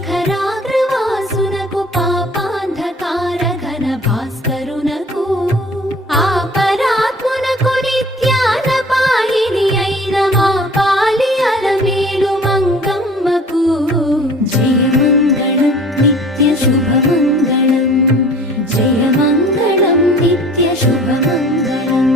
శిఖరాగ్రవాసునకు పాపాంధకార ఘన భాస్కరునకు ఆపరాత్మునకు నిత్యాన పాయిని అయిన మా పాలి అలమేలు మంగమ్మకు జయమంగళం నిత్య శుభమంగళం జయమంగళం నిత్య శుభమంగళం.